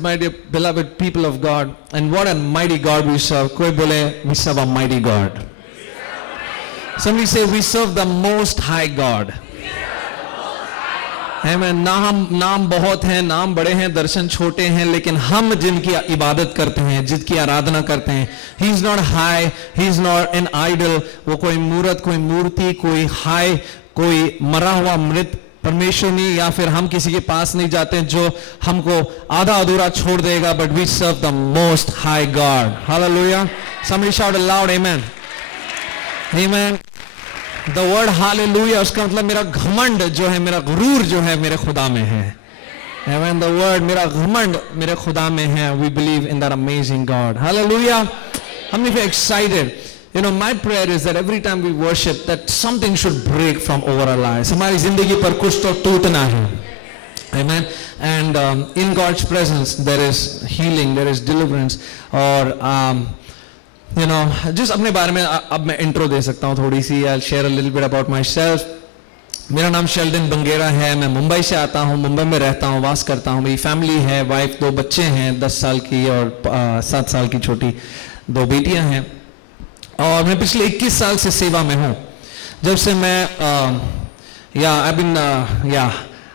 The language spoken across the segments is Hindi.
My dear beloved people of God, and what a mighty God we serve. कोई बोले we serve a mighty God. Somebody say we serve the most high God. Amen. नाम बहुत हैं, नाम बड़े हैं, दर्शन छोटे हैं, लेकिन हम जिनकी इबादत करते हैं, जिनकी आराधना करते हैं, he is not high, he is not an idol. वो कोई मूर्त, कोई मूर्ति, कोई high, कोई मरा हुआ मृत परमेश्वर नहीं, या फिर हम किसी के पास नहीं जाते हैं जो हमको आधा अधूरा छोड़ देगा. But we serve the most high God. Hallelujah. Somebody shout aloud, amen. Amen. The word hallelujah, उसका मतलब मेरा घमंड जो है, मेरा गुरूर जो है मेरे खुदा में है. Amen. The word मेरा घमंड मेरे खुदा में है. We believe in that amazing God. Hallelujah. How many of you are excited? You know, my prayer is that every time we worship, that something should break from over our lives. हमारी जिंदगी पर कुछ तो टूटना है. Amen. And in God's presence there is healing, there is deliverance. और you know, just अपने बारे में अब मैं intro दे सकता हूँ थोड़ी सी. I'll share a little bit about myself. मेरा नाम शेल्डन बंगेरा है. मैं मुंबई से आता हूँ, मुंबई में रहता हूँ, वास करता हूँ. मेरी फैमिली है, वाइफ, 2 बच्चे हैं, 10 साल की और 7 साल की छोटी 2 बेटियां हैं. और मैं पिछले 21 साल से सेवा में हूँ. जब से मैं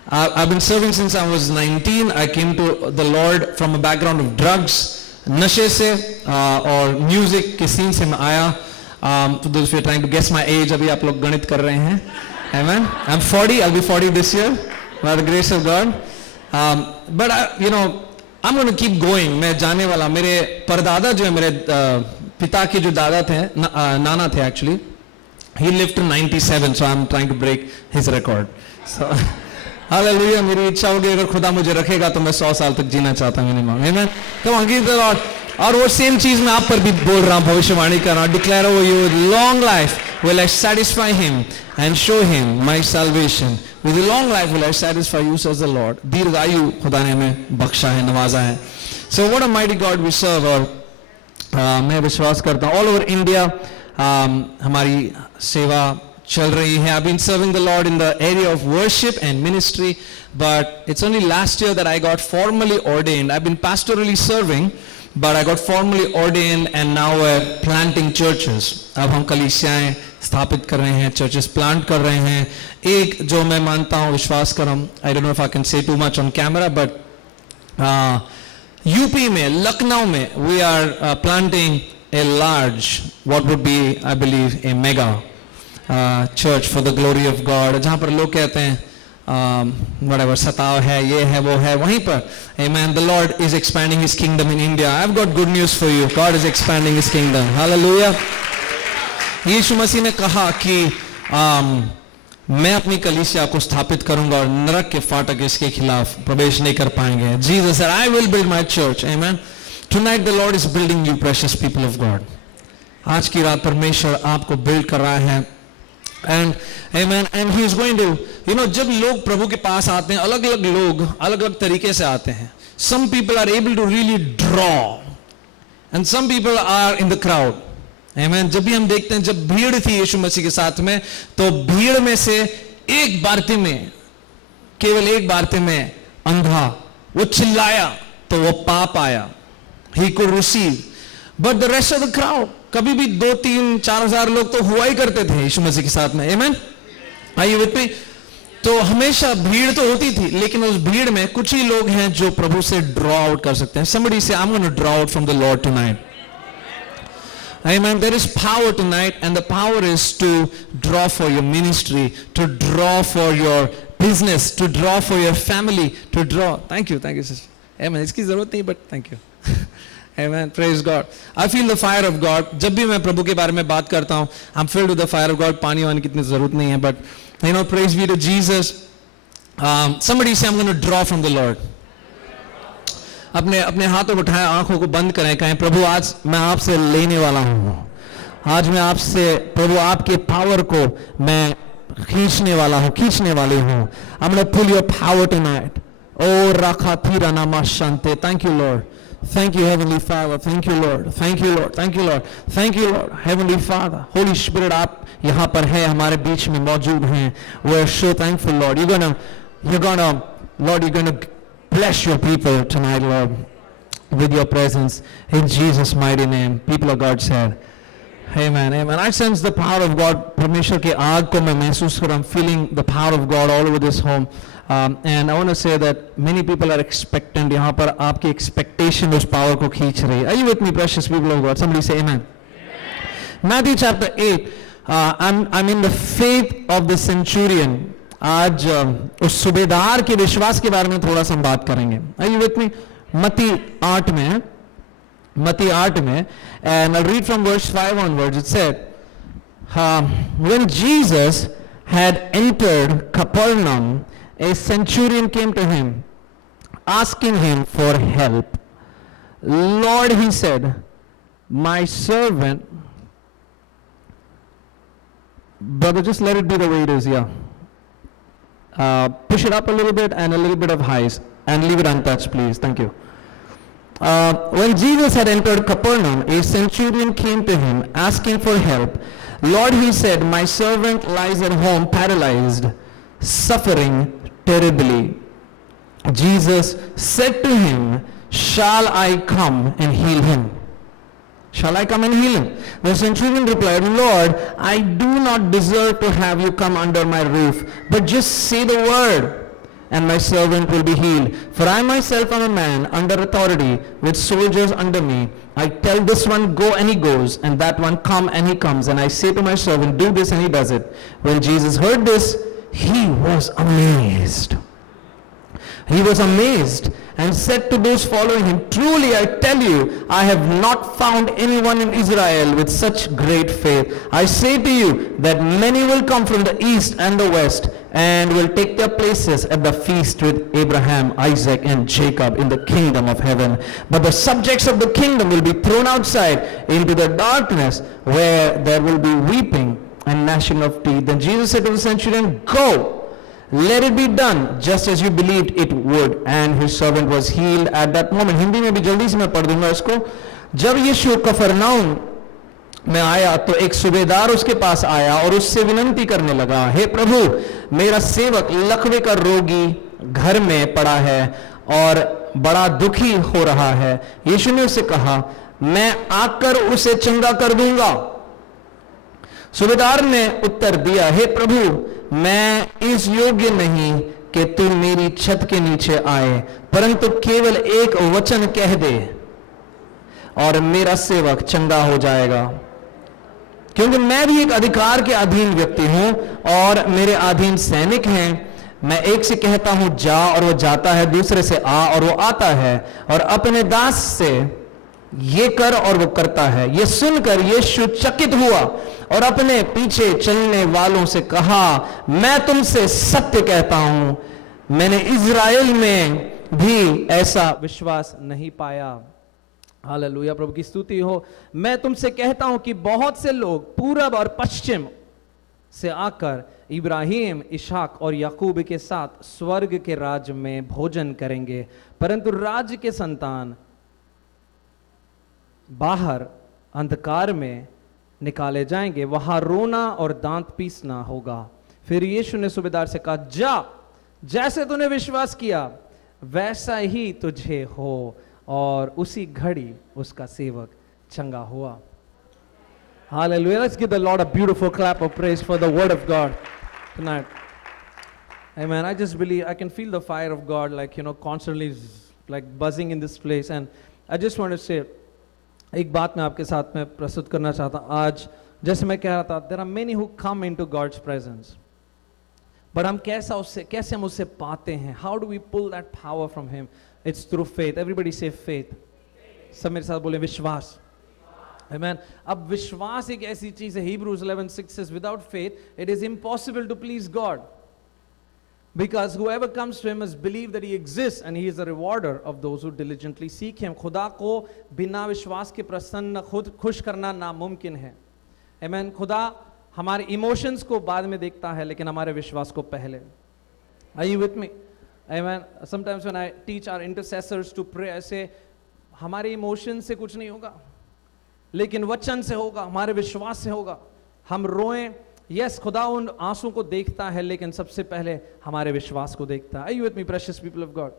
I've been serving since I was 19. I came to the Lord from a background of drugs, नशे से और म्यूजिक के सीन से मैं आया. For those who are trying to guess my age, अभी आप लोग गणित कर रहे हैं. Amen. I'm 40. I'll be 40 this year by the grace of God. But you know, I'm going to keep going. मैं जाने वाला. मेरे परदादा जो है, मेरे पिता के जो दादा थे, नाना थे actually, he lived to 97, so I'm trying to break his record. So hallelujah. मेरी इच्छा होगी अगर खुदा मुझे रखेगा तो मैं 100 साल तक जीना चाहता हूँ. Amen. Come on, give the Lord. और वो सेम चीज मैं आप पर भी बोल रहा हूँ, भविष्यवाणी कर रहा हूँ. Declare over you with long life will I satisfy him and show him my salvation. With a long life will I satisfy you, says the Lord. दीर्घायु खुदा ने हमें बख्शा है, नवाजा है. So what a mighty God we serve. और मैं विश्वास करता हूँ all over India हमारी सेवा चल रही है. I've been serving the Lord in the area of worship and ministry, but it's only last year that I got formally ordained. I've been pastorally serving, but I got formally ordained and now we're planting churches. अब हम कलीसियाएं स्थापित कर रहे हैं, churches plant कर रहे हैं. एक जो मैं मानता हूँ, विश्वास कर हम, I don't know if I can say too much on camera, but UP में, लखनऊ में, we are planting a large, what would be, I believe, a mega church for the glory of God. जहाँ पर लोग कहते हैं whatever सताव है, ये है, वो है, वहीं पर. Amen. The Lord is expanding His kingdom in India. I've got good news for you. God is expanding His kingdom. Hallelujah. यीशु मसीह ने कहा कि मैं अपनी कलीसिया को स्थापित करूंगा और नरक के फाटक इसके खिलाफ प्रवेश नहीं कर पाएंगे. Jesus said, I will build my church. Amen. Tonight the Lord is building you, precious people of God. आज की रात परमेश्वर आपको बिल्ड कर रहा है. And amen, and he is going to, you know, जब लोग प्रभु के पास आते हैं, अलग अलग लोग अलग अलग तरीके से आते हैं. Some people are able to really draw and some people are in the crowd. Amen. जब भी हम देखते हैं, जब भीड़ थी यीशु मसीह के साथ में, तो भीड़ में से एक बारती में, केवल एक बारती में अंधा, वो चिल्लाया तो वो पाप आया. He could receive. But the rest of the crowd, कभी भी 2, 3, 4 हजार लोग तो हुआ ही करते थे यीशु मसीह के साथ में. Amen. Are you with me? तो हमेशा भीड़ तो होती थी, लेकिन उस भीड़ में कुछ ही लोग हैं जो प्रभु से ड्रॉ आउट कर सकते हैं. Somebody say, I'm going to draw out from the Lord tonight. Amen. There is power tonight, and the power is to draw for your ministry, to draw for your business, to draw for your family, to draw. Thank you, sister. Amen. इसकी जरूरत नहीं, but thank you. Amen. Praise God. I feel the fire of God. जब भी मैं प्रभु के बारे में बात करता हूँ, I'm filled with the fire of God. पानी वानी की इतनी जरूरत नहीं है, but you know, praise be to Jesus. Somebody say, I'm going to draw from the Lord. अपने हाथों को उठाएं, आंखों को बंद करें, कहें प्रभु आज मैं आपसे लेने वाला हूँ. आज मैं आपसे, प्रभु आपके पावर को मैं खींचने वाली हूँ. I'm going to pull your power tonight. Oh rakhathira namashante. Thank you, Lord. Thank you, Heavenly Father. Thank you, Lord. Thank you, Lord. Thank you, Lord. Thank you, Lord. Heavenly Father, Holy Spirit, आप यहाँ पर हैं, हमारे बीच में मौजूद हैं. We're so thankful, Lord. You're gonna, Lord, you're gonna bless your people tonight, Lord, with your presence. In Jesus' mighty name. People of God said, Amen, amen. I sense the power of God. परमेश्वर की आग को मैं महसूस कर रहा हूँ. I'm feeling the power of God all over this home. And I want to say that many people are expectant. यहाँ पर आपकी expectation उस power को खींच रही है. Are you with me, precious people of God? Somebody say amen. Matthew chapter 8. I'm in the faith of the centurion. आज उस सूबेदार के विश्वास के बारे में थोड़ा सा हम बात करेंगे. Are you with me? मत्ती 8 में, Matthew 8 में, and I'll read from verse 5 onwards. It said, when Jesus had entered Capernaum, a centurion came to him, asking him for help. Lord, he said, my servant, brother, just let it be the way it is, yeah. Push it up a little bit and a little bit of highs, and leave it untouched, please. Thank you. When Jesus had entered Capernaum, a centurion came to him, asking for help. Lord, he said, my servant lies at home paralyzed, suffering terribly. Jesus said to him, shall I come and heal him? Shall I come and heal him? The centurion replied, Lord, I do not deserve to have you come under my roof, but just say the word, and my servant will be healed. For I myself am a man under authority, with soldiers under me. I tell this one, go, and he goes, and that one, come, and he comes. And I say to my servant, do this, and he does it. When Jesus heard this, he was amazed. He was amazed and said to those following him, truly I tell you, I have not found anyone in Israel with such great faith. I say to you that many will come from the east and the west and will take their places at the feast with Abraham, Isaac, and Jacob in the kingdom of heaven. But the subjects of the kingdom will be thrown outside into the darkness, where there will be weeping and gnashing of teeth. Then Jesus said to the centurion, go, let it be done just as you believed it would. And his servant was healed at that moment. Hindi में भी जल्दी से मैं पढ़ दूंगा इसको. जब यीशु कफरनहूम में आया तो एक सूबेदार उसके पास आया और उससे विनंती करने लगा, हे प्रभु, मेरा सेवक लकवे का रोगी घर में पड़ा है और बड़ा दुखी हो रहा है. यीशु ने उससे कहा, मैं आकर उसे चंगा कर दूंगा. सूबेदार ने उत्तर दिया, हे प्रभु, मैं इस योग्य नहीं कि तू मेरी छत के नीचे आए, परंतु केवल एक वचन कह दे और मेरा सेवक चंगा हो जाएगा. क्योंकि मैं भी एक अधिकार के अधीन व्यक्ति हूं और मेरे अधीन सैनिक हैं. मैं एक से कहता हूं जा और वो जाता है, दूसरे से आ और वो आता है, और अपने दास से ये कर और वो करता है. ये सुनकर यीशु चकित हुआ और अपने पीछे चलने वालों से कहा, मैं तुमसे सत्य कहता हूं, मैंने इज़राइल में भी ऐसा विश्वास नहीं पाया. हालेलुया, प्रभु की स्तुति हो. मैं तुमसे कहता हूं कि बहुत से लोग पूरब और पश्चिम से आकर इब्राहिम, इशाक और याकूब के साथ स्वर्ग के राज्य में भोजन करेंगे, परंतु राज्य के संतान बाहर अंधकार में निकाले जाएंगे, वहां रोना और दांत पीसना होगा. फिर यीशु ने सूबेदार से कहा, जा, जैसे तूने विश्वास किया वैसा ही तुझे हो. और उसी घड़ी उसका सेवक चंगा हुआ. Hallelujah. Let's give the Lord a beautiful clap of praise for the word of God tonight. Amen. I just believe I can feel the fire of God, like, constantly like buzzing in this place. And I just want to say, एक बात मैं आपके साथ में प्रस्तुत करना चाहता हूं. आज जैसे मैं कह रहा था, there are many who come into God's presence, but हम कैसे हम उससे पाते हैं? How do we pull that power from him? It's through faith. Everybody say faith. सब मेरे साथ बोले विश्वास. Amen. अब विश्वास एक ऐसी चीज है. Hebrews 11:6 says, without faith it is impossible to please God, because whoever comes to him must believe that he exists and he is a rewarder of those who diligently seek him. खुदा को बिना विश्वास के प्रसन्न खुद खुश करना नामुमकिन है. Amen. खुदा हमारे इमोशंस को बाद में देखता है, लेकिन हमारे विश्वास को पहले. Are you with me? Amen. Sometimes when I teach our intercessors to pray, I say, हमारे इमोशन से कुछ नहीं होगा, लेकिन वचन से होगा, हमारे विश्वास से होगा. हम रोएं, यस, खुदा उन आंसू को देखता है, लेकिन सबसे पहले हमारे विश्वास को देखता है. Are you with me, precious people of God?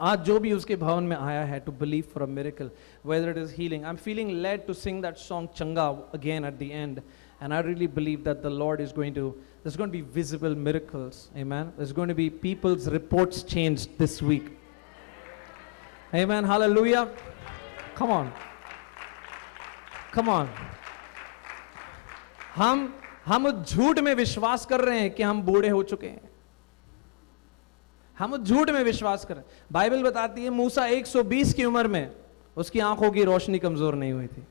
आज जो भी उसके भवन में आया है to believe for a miracle, whether it is healing, I am feeling led to sing that song चंगा again at the end, and I really believe that the Lord is going to, there's going to be visible miracles, amen. There's going to be people's reports changed this week, amen, hallelujah. Come on, come on. हम उस झूठ में विश्वास कर रहे हैं कि हम बूढ़े हो चुके हैं, हम उस झूठ में विश्वास कर रहे हैं। बाइबल बताती है मूसा 120 की उम्र में उसकी आंखों की रोशनी कमजोर नहीं हुई थी।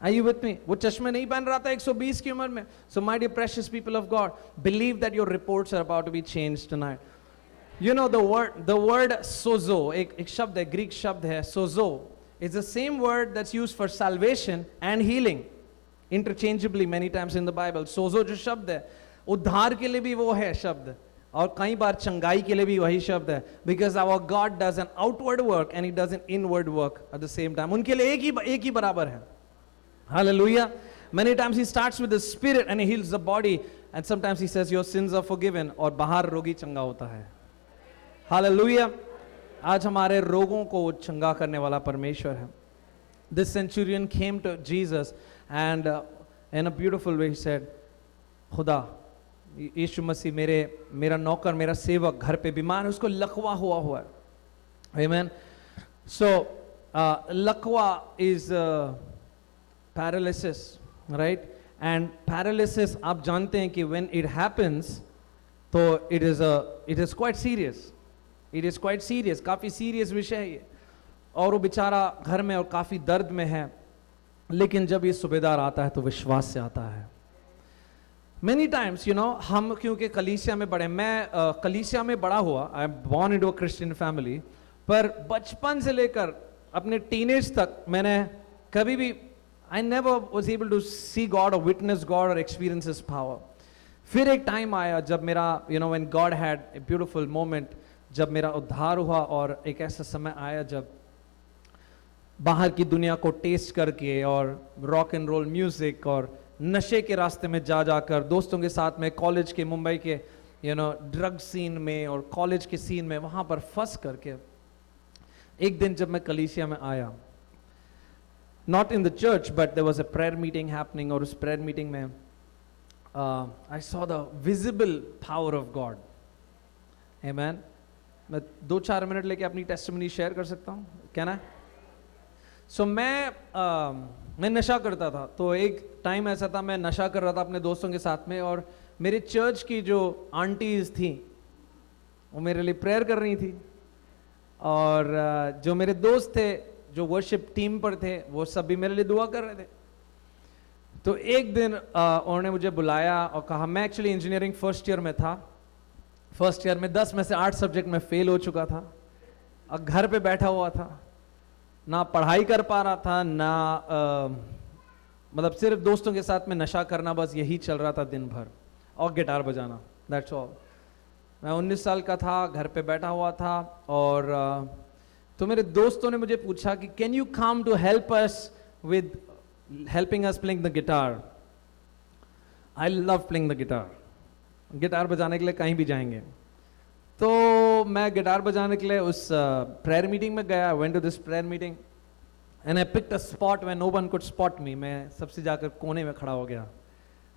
Are you with me? वो चश्मे नहीं पहन रहा था 120 की उम्र में। So my dear precious people of God, believe that your reports are about to be changed tonight. You know the word sozo, एक शब्द है, ग्रीक शब्द है sozo, is the same word that's used for salvation and healing interchangeably many times in the Bible. sozo जो शब्द है, उद्धार के लिए भी वो है शब्द, और कई बार चंगाई के लिए भी वही शब्द है, because our God does an outward work and he does an inward work at the same time. उनके लिए एक ही बराबर है। Hallelujah. Many times he starts with the spirit and he heals the body, and sometimes he says your sins are forgiven, और बाहर रोगी चंगा होता है। Hallelujah. आज हमारे रोगों को चंगा करने वाला परमेश्वर है। This centurion came to Jesus and in a beautiful way he said, खुदा यीशु मसीह मेरा नौकर, मेरा सेवक घर पे बीमार है, उसको लकवा हुआ है। Amen. So लकवा is paralysis, right? And paralysis आप जानते हैं कि when it happens तो it is quite serious. It is quite serious, काफी serious विषय है ये, और वो बेचारा घर में और काफी दर्द में है, लेकिन जब ये सुबेदार आता है तो विश्वास से आता है। Many times, you know, हम क्योंकि कलीसिया में बड़े, मैं कलीसिया में बड़ा हुआ, I am born into a Christian family, पर बचपन से लेकर अपने टीनेज तक मैंने कभी भी I never was able to see God or witness God or experience His power. फिर एक टाइम आया जब मेरा, you know, when God had a beautiful moment, जब मेरा उद्धार हुआ, और एक ऐसा समय आया जब बाहर की दुनिया को टेस्ट करके और रॉक एंड रोल म्यूजिक और नशे के रास्ते में जाकर दोस्तों के साथ में, कॉलेज के, मुंबई के, you know, ड्रग सीन में और कॉलेज के सीन में वहाँ पर फंस करके एक दिन जब मैं कलीसिया में आया, not in the church but there was a prayer meeting happening, और उस prayer meeting में I saw the visible power of God. Amen. मैं 2-4 मिनट लेके अपनी टेस्टिमनी शेयर कर सकता हूँ, क्या ना? So मैं नशा करता था, तो एक टाइम ऐसा था मैं नशा कर रहा था अपने दोस्तों के साथ में, और मेरे चर्च की जो आंटीज थी वो मेरे लिए प्रेयर कर रही थी, और जो मेरे दोस्त थे जो वर्शिप टीम पर थे वो सब भी मेरे लिए दुआ कर रहे थे। तो एक दिन उन्होंने मुझे बुलाया और कहा, मैं एक्चुअली इंजीनियरिंग फर्स्ट ईयर में था, फर्स्ट ईयर में 10 में से 8 सब्जेक्ट में फेल हो चुका था, और घर पे बैठा हुआ था, ना पढ़ाई कर पा रहा था, ना मतलब सिर्फ दोस्तों के साथ में नशा करना, बस यही चल रहा था दिन भर, और गिटार बजाना, दैट्स ऑल। मैं 19 साल का था, घर पे बैठा हुआ था, और तो मेरे दोस्तों ने मुझे पूछा कि can you come to help us with helping us playing the guitar. I love playing the guitar, guitar बजाने के लिए कहीं भी जाएंगे। तो मैं गिटार बजाने के लिए उस प्रेयर मीटिंग में गया, went to this prayer meeting and I picked a spot when no one could spot me. मैं सबसे जाकर कोने में खड़ा हो गया।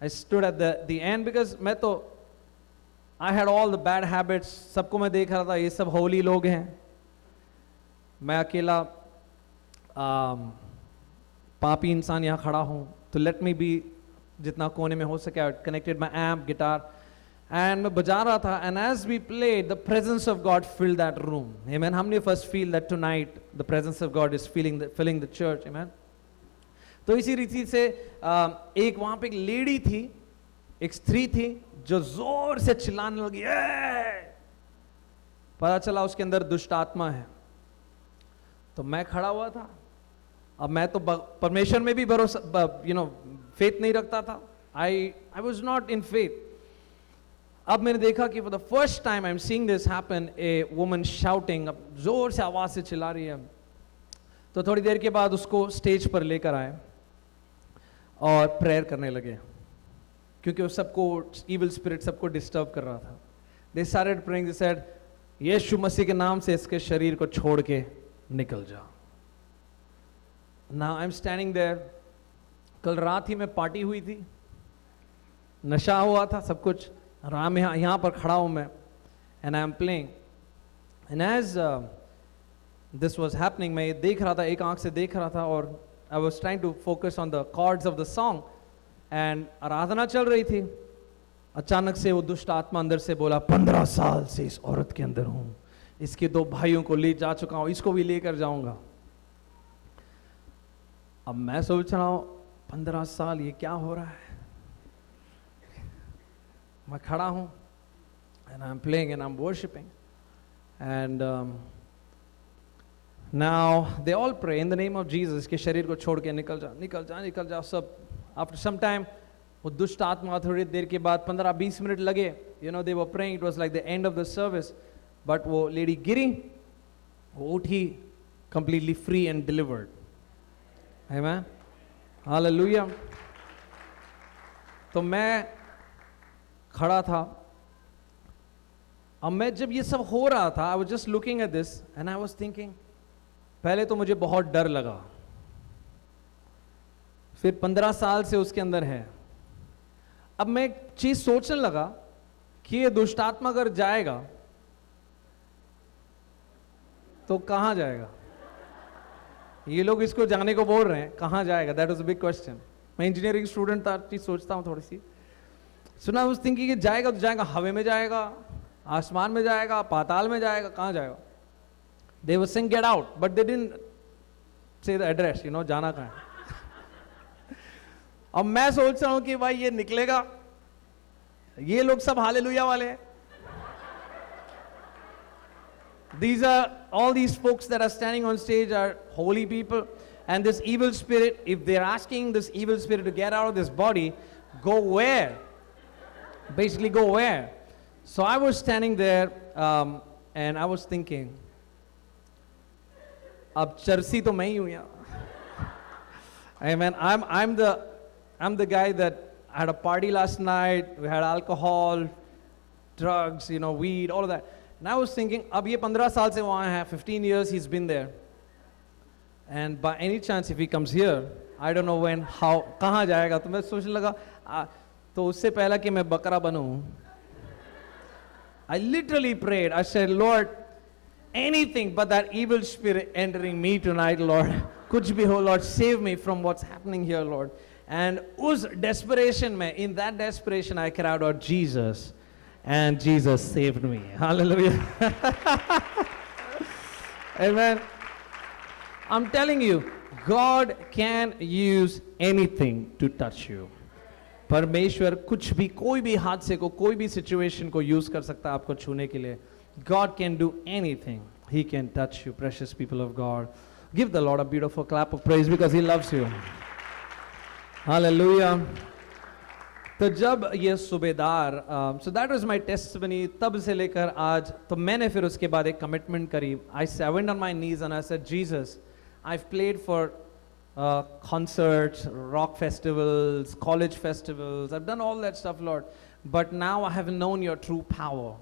I stood at the end because मैं तो I had all the bad habits, सबको मैं देख रहा था ये सब होली लोग हैं, मैं अकेला पापी इंसान यहाँ खड़ा हूँ। तो लेट मी बी, जितना कोने में हो सके, I connected my amp guitar and मैं बजा रहा था, and as we played the presence of God filled that room. Amen. हमने first feel that tonight the presence of God is filling the church. Amen. तो इसी रीति से एक वहां पे एक लेडी थी, एक स्त्री थी जो जोर से चिल्लाने लगी, पता चला उसके अंदर दुष्ट आत्मा है। तो मैं खड़ा हुआ था, अब मैं तो परमेश्वर में भी भरोसा, फेथ नहीं रखता था। I was not in faith. अब मैंने देखा कि for the first time I am seeing this happen, a woman shouting, अब जोर से आवाज से चिल्ला रही है। तो थोड़ी देर के बाद उसको स्टेज पर लेकर आए और प्रेयर करने लगे, क्योंकि वो सबको, इविल स्पिरिट सबको डिस्टर्ब कर रहा था। They started praying, they said, Yeshu Masih के नाम से इसके शरीर को छोड़ के निकल जा। Now I'm standing there. कल रात ही में पार्टी हुई थी, नशा हुआ था सब कुछ, राम यहाँ पर खड़ा हूँ मैं, and I'm playing. And as this was happening, मैं ये देख रहा था, एक आंख से देख रहा था, और I was trying to focus on the chords of the song, and आराधना चल रही थी। अचानक से वो दुष्ट आत्मा अंदर से बोला, 15 साल से इस औरत के अंदर हूँ, इसके 2 भाइयों को ले जा चुका हूँ, इसको भी लेकर जाऊंगा। अब मैं सोच रहा हूँ 15 साल ये क्या हो रहा है। मैं खड़ा हूँ, and I'm playing and I'm worshiping, and now they all pray in the name of Jesus कि शरीर को छोड़ के निकल जा, निकल जा, निकल जा सब। After some time, वो दुष्ट आत्मा थोड़ी देर के बाद 15-20 मिनट लगे, you know, they were praying, it was like the end of the service, but वो लेडी गिरी, वो उठी, completely free and delivered. Amen. Hallelujah. तो मैं खड़ा था। अब मैं जब ये सब हो रहा था, I was just looking at this and I was thinking, पहले तो मुझे बहुत डर लगा, फिर 15 साल से उसके अंदर है। अब मैं एक चीज सोचने लगा कि ये दुष्ट आत्मा अगर जाएगा तो कहां जाएगा। ये लोग इसको जाने को बोल रहे हैं, कहां जाएगा, that was a big question. मैं इंजीनियरिंग स्टूडेंट था, चीज सोचता हूं थोड़ी सी। सो आई वाज थिंकिंग कि जाएगा तो जाएगा हवा में जाएगा, आसमान में जाएगा, पाताल में जाएगा, कहां जाएगा। They were saying get out, but they didn't say the address, you know, जाना कहाँ है। अब मैं सोच रहा हूँ कि भाई ये निकलेगा, ये लोग सब हालेलुया वाले हैं। These are all these folks that are standing on stage are holy people, and this evil spirit, if they're asking this evil spirit to get out of this body, go where? Basically go where? So I was standing there and I was thinking, अब चर्सी तो मैं ही हूँ यहाँ। Amen. I'm the guy that had a party last night. We had alcohol, drugs, you know, weed, all of that. And I was thinking, अब ये 15 साल से वहाँ है, 15 years he's been there. And by any chance if he comes here, I don't know when, how, कहाँ जाएगा। तो मैं सोचने लगा, तो उससे पहला कि मैं बकरा बनूँ, I literally prayed. I said, Lord, anything but that evil spirit entering me tonight, Lord. कुछ भी हो, Lord, save me from what's happening here, Lord. And उस desperation में, in that desperation, I cried out, Jesus. And Jesus saved me. Hallelujah. Amen. I'm telling you, God can use anything to touch you. परमेश्वर कुछ भी, कोई भी हादसे को, कोई भी सिचुएशन को यूज कर सकता है आपको छूने के लिए। God can do anything. He can touch you, precious people of God. Give the Lord a beautiful clap of praise because He loves you. Hallelujah. तो जब ये सूबेदार, so that was my testimony, तब से लेकर आज, तो मैंने फिर उसके बाद एक कमिटमेंट करी। I went on my knees and I said, Jesus, I've played for concerts, rock festivals, college festivals. I've done all that stuff, Lord. But now I have known your true power.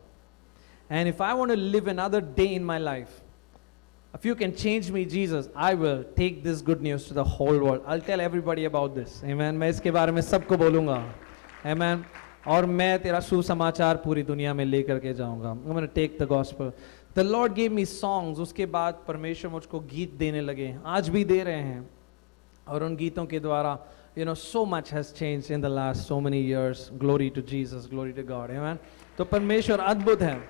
And if I want to live another day in my life, if you can change me, Jesus, I will take this good news to the whole world. I'll tell everybody about this. Amen. मैं इसके बारे में सबको बोलूँगा. Amen. और मैं तेरा सुसमाचार पूरी दुनिया में लेकर के जाऊँगा. I'm going to take the gospel. The Lord gave me songs. उसके बाद परमेश्वर मुझको गीत देने लगे. आज भी दे रहे हैं. और उन गीतों के द्वारा, you know, so much has changed in the last so many years. Glory to Jesus, glory to God. Amen. तो परमेश्वर अद्भुत है.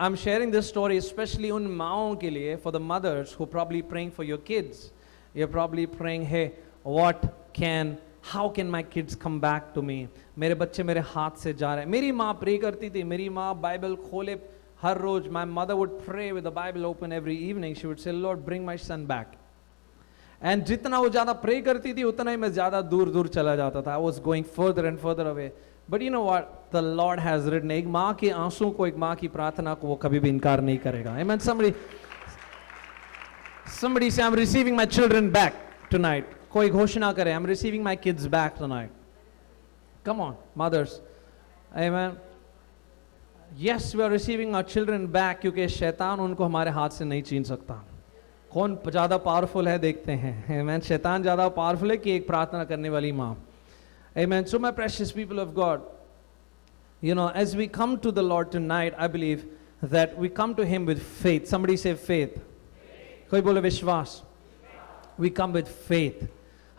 I'm sharing this story especially उन माओं के लिए, for the mothers who probably praying for your kids. You're probably praying, hey, how can my kids come back to me? मेरे बच्चे मेरे हाथ से जा रहे हैं. मेरी माँ प्रे करती थी. मेरी माँ बाइबल खोले हर रोज. My mother would pray with the Bible open every evening. She would say, Lord, bring my son back. And जितना वो ज़्यादा प्रे करती थी, उतना ही मैं ज़्यादा दूर दूर चला जाता था. I was going further and further away. But you know what? The Lord has written, एक माँ के आंसू को, एक माँ की प्रार्थना को वो कभी भी इनकार नहीं करेगा. Amen. Somebody say, I'm receiving my children back tonight. कोई घोषणा करे, I'm receiving my kids back tonight. Come on, mothers. Amen. yes, we are receiving our children back क्योंकि शैतान उनको हमारे हाथ से नहीं छीन सकता. कौन ज़्यादा पावरफुल है देखते हैं. Amen. शैतान ज़्यादा पावरफुल है कि एक प्रार्थना करने वाली माँ. Amen. So my precious people of God, you know, as we come to the Lord tonight, I believe that we come to Him with faith. Somebody say faith. कोई बोले विश्वास. We come with faith.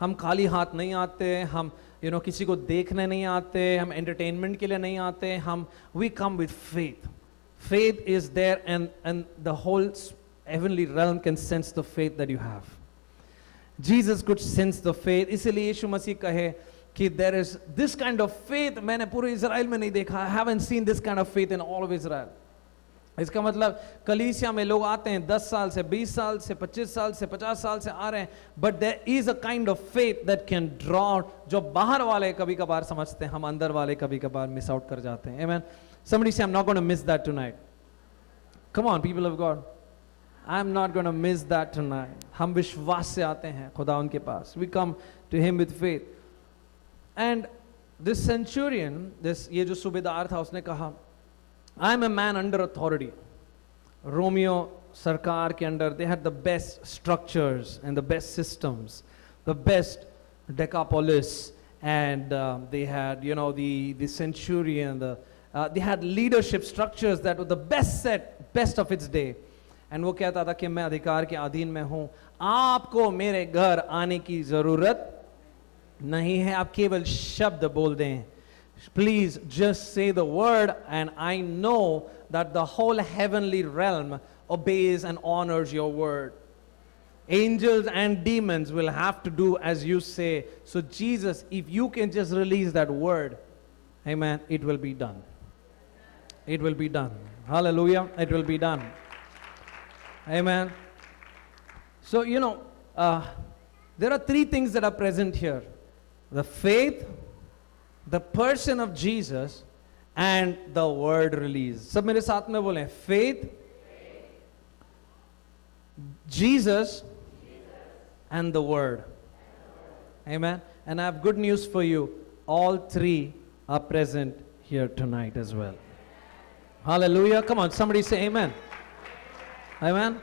हम खाली हाथ नहीं आते, हम किसी को देखने नहीं आते, हम एंटरटेनमेंट के लिए नहीं आते, हम we come with faith. Faith is there, and the whole heavenly realm can sense the faith that you have. Jesus could sense the faith. इसलिए यीशु मसीह कहे कि there is this kind of faith मैंने पूरे इज़राइल में नहीं देखा. I haven't seen this kind of faith in all of Israel. इसका मतलब कलीसिया में लोग आते हैं 10 साल से, 20 साल से, 25 साल से, 50 साल से आ रहे हैं, but there is a kind of faith that can draw. जो बाहर वाले कभी कभार समझते हैं, हम अंदर वाले कभी कभार मिस आउट कर जाते हैं. Amen. Somebody say, I'm not going to miss that tonight. Come on, people of God. I'm not going to miss that tonight. हम विश्वास से आते हैं खुदा उनके पास. We come to Him with faith. And this centurion, ये जो सूबेदार था, उसने कहा, I am a man under authority. Romeo Sarkar ke under, they had the best structures and the best systems, the best Decapolis, and they had, the centurion, they had leadership structures that were the best of its day. And वो कहता था कि मैं अधिकार के अधीन में हूँ, आपको मेरे घर आने की ज़रूरत नहीं है, आप केवल शब्द बोल दें. Please just say the word, and I know that the whole heavenly realm obeys and honors your word. Angels and demons will have to do as you say. So Jesus, if you can just release that word, amen, it will be done. It will be done. Hallelujah. It will be done. Amen. So, there are 3 things that are present here. The faith, the person of Jesus, and the word release. सब मेरे साथ में बोलें, faith, Jesus, and the word. Amen. And I have good news for you. All 3 are present here tonight as well. Hallelujah. Come on, somebody say amen. Amen.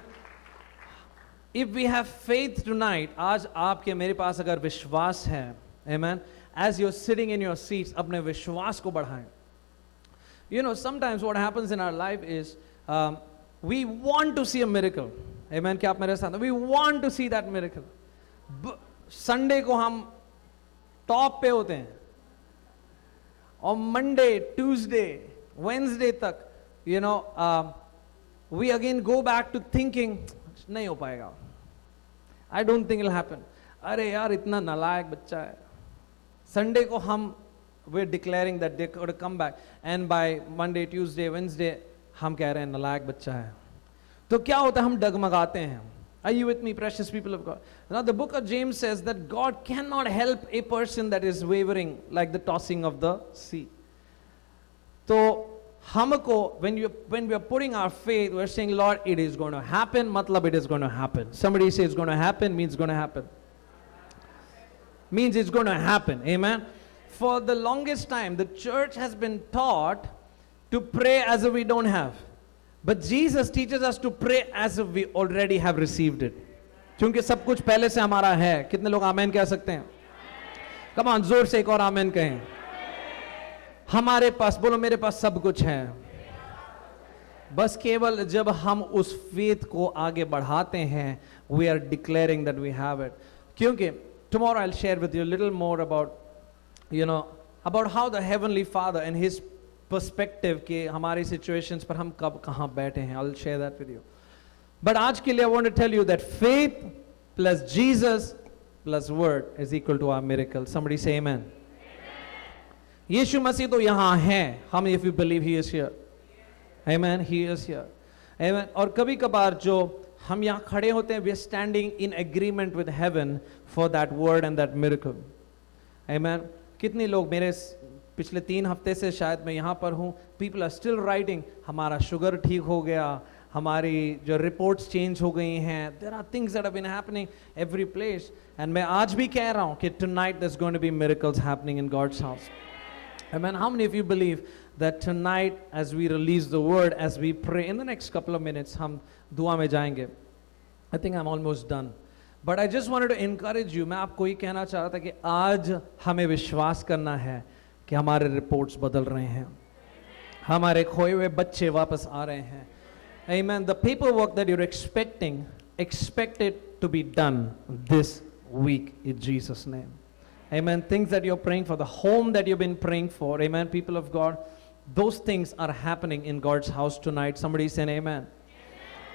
If we have faith tonight, आज आपके मेरे पास अगर विश्वास है, amen, as you're sitting in your seats, अपने विश्वास को बढ़ाएं. Sometimes what happens in our life is we want to see a miracle. Amen. क्या आप मेरे साथ? We want to see that miracle. Sunday को हम टॉप पे होते हैं, और Monday, Tuesday, Wednesday तक, we again go back to thinking नहीं हो पाएगा. I don't think it'll happen. अरे यार इतना नालायक बच्चा है. Sunday को हम we're declaring that they could come back, and by Monday, Tuesday, Wednesday हम कह रहे हैं नालायक बच्चा है. तो क्या होता है, हम डगमगाते हैं. Are you with me, precious people of God? Now the book of James says that God cannot help a person that is wavering like the tossing of the sea. तो हमको, when we are putting our faith, we're saying, Lord, it is going to happen. Matlab, it is going to happen. Somebody says it's going to happen, means it's going to happen. Means it's going to happen. Amen. For the longest time, the church has been taught to pray as if we don't have. But Jesus teaches us to pray as if we already have received it. क्योंकि सब कुछ पहले से हमारा है. कितने लोग आमेन कह सकते हैं? Come on, जोर से एक और आमेन कहें. हमारे पास, बोलो मेरे पास सब कुछ है. बस केवल जब हम उस फेथ को आगे बढ़ाते हैं, we are declaring that we have it. क्योंकि tomorrow I'll share with you a little more about, about how the Heavenly Father and His perspective के हमारी situations पर हम कब कहाँ बैठे हैं. I'll share that with you. But आज के लिए I want to tell you that faith plus Jesus plus word is equal to our miracle. Somebody say amen. यीशु मसीह तो यहाँ है. How many of you believe He is here? Amen. He is here. Amen. और कभी कभार जो हम यहाँ खड़े होते हैं, we are standing in agreement with heaven for that word and that miracle. Amen. कितने लोग मेरे पिछले 3 हफ्ते से शायद मैं यहाँ पर हूँ, people are still writing, हमारा शुगर ठीक हो गया, हमारी जो रिपोर्ट्स चेंज हो गई हैं. There are things that have been happening every place. And मैं आज भी कह रहा हूँ कि tonight there's going to be miracles happening in God's house. Amen. How many of you believe that tonight as we release the word, as we pray, in the next couple of minutes, हम दुआ में जाएंगे. I think I'm almost done. But I just wanted to encourage you. मैं आपको ये कहना चाह रहा था कि आज हमें विश्वास करना है कि हमारे रिपोर्ट्स बदल रहे हैं. हमारे खोए हुए बच्चे वापस आ रहे हैं. Amen. The paperwork that you're expecting, expect it to be done this week in Jesus' name. Amen. Things that you're praying for, the home that you've been praying for, amen, people of God, those things are happening in God's house tonight. Somebody say amen.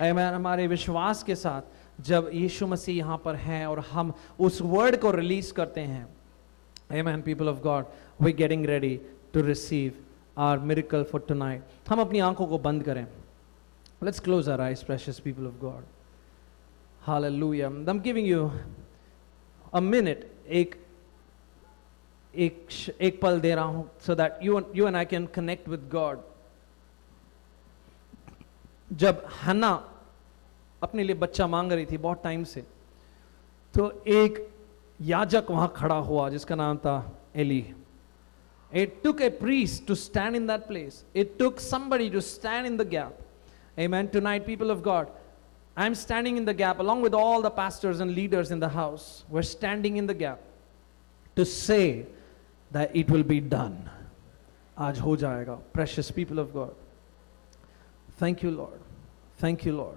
Amen. हमारे विश्वास के साथ जब यीशु मसीह यहाँ पर हैं और हम उस वर्ड को रिलीज करते हैं, amen, people of God, we're getting ready to receive our miracle for tonight. हम अपनी आंखों को बंद करें. Let's close our eyes, precious people of God. Hallelujah. I'm giving you a minute, एक पल दे रहा हूँ, so that you and I can connect with God. जब हन्ना अपने लिए बच्चा मांग रही थी बहुत टाइम से, तो एक याजक वहाँ खड़ा हुआ जिसका नाम था Eli. It took a priest to stand in that place. It took somebody to stand in the gap. Amen. Tonight, people of God, I'm standing in the gap along with all the pastors and leaders in the house. We're standing in the gap to say that it will be done. Aaj ho jayega. Precious people of God. Thank you, Lord. Thank you, Lord.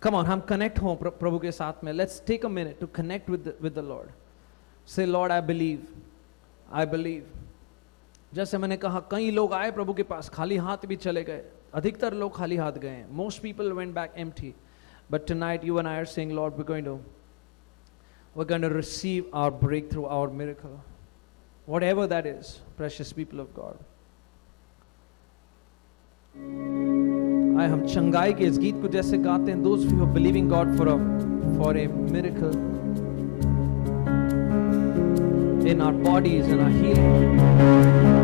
Come on, hum connect ho Prabhu ke saath mein. Let's take a minute to connect with the Lord. Say, Lord, I believe. I believe. जैसे मैंने कहा, कई लोग आए प्रभु के पास, खाली हाथ भी चले गए. अधिकतर लोग खाली हाथ गए. Most people went back empty. But tonight you and I are saying, Lord, we're going to receive our breakthrough, our miracle. Whatever that is, precious people of God. आए हम चंगाई के इस गीत को जैसे गाते हैं, those who are believing God for a miracle in our bodies, in our healing.